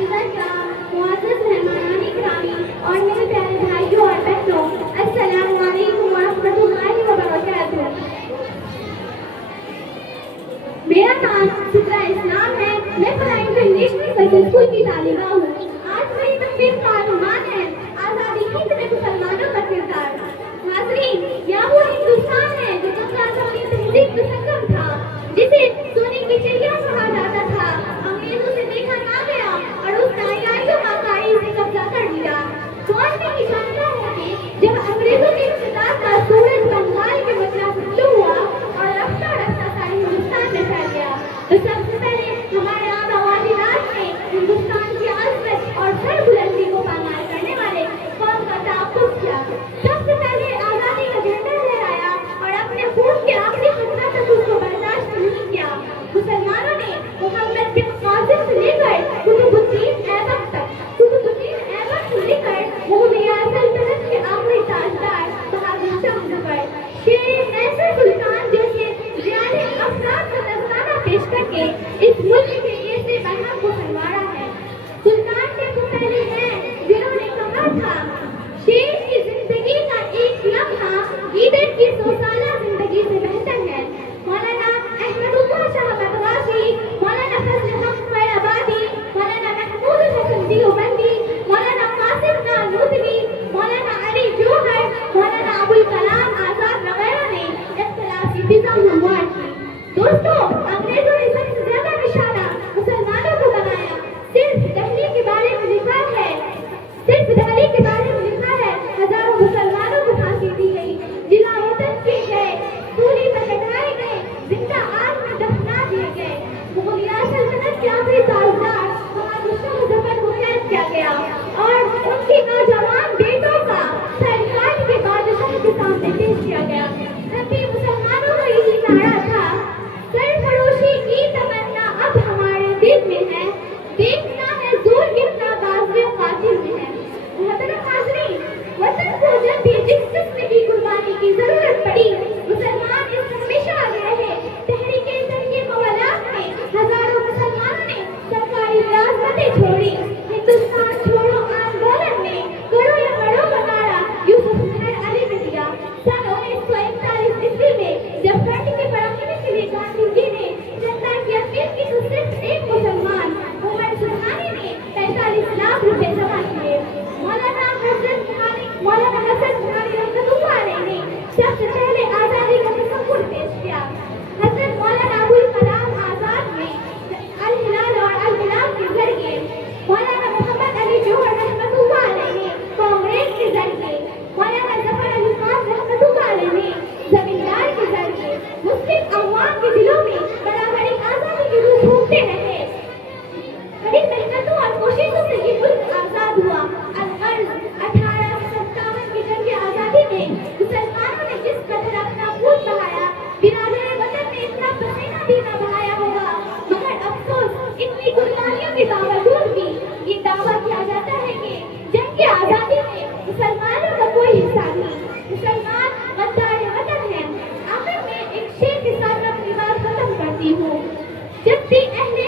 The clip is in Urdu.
معزز مہمانان گرامی اور میرے پیارے بھائیوں اور بہنوں، السلام علیکم ورحمۃ اللہ وبرکاتہ۔ میرا نام سترہ اسلام ہے، میں فلاح انٹرنیشنل گرلز اسکول کی طالبہ ہوں۔ آج میری تقریب کا عنوان ہے آزادی ہند میں مسلمانوں کا کردار۔ حاضرین، یہ وہ ہندوستان ہے جو قبل آزادی تہذیب کا سنگم تھا، جسے سونے کی چڑیا کہا جاتا تھا۔ انگریزوں سے دیکھا نہ گیا اور اس نے آریائی سے قبضہ کر لیا۔ کون نہیں جانتا ہے کہ جب انگریزوں کے اقتدار کا سورج بنگال کے مطلب طلوع ہوا اور رفتہ رفتہ سارے ہندوستان میں پھیل گیا، تو سب سے پہلے ہمارے آبا و اجداد نے ہندوستان کی عظمت اور سر بلندی کو پامال کرنے والے قوم کا تعاقب کیا۔ سب سے پہلے آزادی کا جھنڈا لہرایا اور اپنے خون کے آخری قطرہ تک اس کو برداشت نہیں کیا۔ مسلمانوں نے محمد بن قاسم سے لے کر قطب الدین ایبک تک، قطب الدین ایبک سے لے کر مغلیہ سلطنت کے آخری تاجدار بہادر شاہ ظفر، شیر نیسر سلطان جیسے ریاضی افراد کا نذرانہ پیش کر کے اس ملک کے ایسے بہار کو سنوارا ہے۔ سلطان کے تو پہلے ہیں جنہوں نے کہا تھا، شیر کی زندگی کا ایک لمحہ گیدڑ کی 100 سالہ زندگی سے بہتر ہے۔ مولانا احمد اللہ شاہ بدغاسی، مولانا فضل حق فیضآبادی، مولانا محمود الحسن دیوبندی، مولانا قاسم نانوتوی، مولانا علی جوہر، مولانا ابوالکلام آزاد وغیرہ نے اختلاف کی فضا ہموار کی۔ دوستو، انگریزوں نے سب سے زیادہ نشانہ مسلمانوں کو بنایا۔ صرف دہلی کے بارے میں لکھا ہے، صرف دہلی کے بارے میں لکھا ہے، ہزاروں مسلمانوں کو پھانسی دی گئی، جلا وطن کیے گئے، سولی پر لٹائے گئے، زندہ آگ میں دفنا دیے گئے۔ مغلیہ سلطنت کے آخری تاجدار بہادر شاہ ظفر کو قید کیا گیا اور ان کے نوجوان بیٹوں کا سر کاٹ کے بادشاہ کے سامنے پیش کیا گیا۔ تبھی مسلمانوں کا یہی نعرہ تھا، سرفروشی کی تمنا اب ہمارے دل میں ہے، دیکھنا ہے زور کتنا غازی و قاتل میں ہے۔ محترم حاضرین، وطن کو جب بھی جس قسم کی قربانی کی ضرورت پڑی، مسلمان اس میں ہمیشہ آگے رہے۔ تحریک موالات میں ہزاروں مسلمانوں نے سرکاری ملازمتیں چھوڑی۔ ہندوستان چھوڑو آندولن میں کرو یا مرو کا نعرہ یوسف میہر علی نے دیا۔ سن 1941 عیسوی میں جب فرنٹ کے برقرار کے لیے گاندھی جی نے جنتا کی اپیل کی تو صرف ایک مسلمان عمر سبحانی نے 45 لاکھ روپے جمع کیے۔ مولانا حسن بہانی رحمۃ اللہ علیہ نے سب سے پہلے آزادی کا تصور پیش کیا۔ حضرت مولانا ابوالکلام آزاد نے الہلال اور البلاد کے ذریعے، مولانا محمد علی جوہر رحمۃ اللہ علیہ نے کانگریس کے ذریعے، مولانا ظفر علی خان رحمۃ اللہ علیہ نے زمیندار کے ذریعے مسلم عوام کے دلوں میں برابری آزادی کی روح پھونکتے رہے۔ بڑی محنتوں اور کوششوں سے یہ ملک آزاد ہوا۔ الغرض 1857 کی جنگ آزادی میں مسلمانوں نے جس قدر اپنا خون بہایا، برادر وطن نے اتنا پسینہ بھی نہ بہایا ہوگا، مگر افسوس اتنی قربانیوں کے باوجود بھی یہ دعویٰ کیا جاتا ہے کہ جنگ آزادی میں مسلمانوں کا کوئی حصہ نہیں، مسلمان غدار وطن ہے۔ آخر میں ایک شعر کے ساتھ اپنی بات ختم کرتی ہوں، جب بھی اہل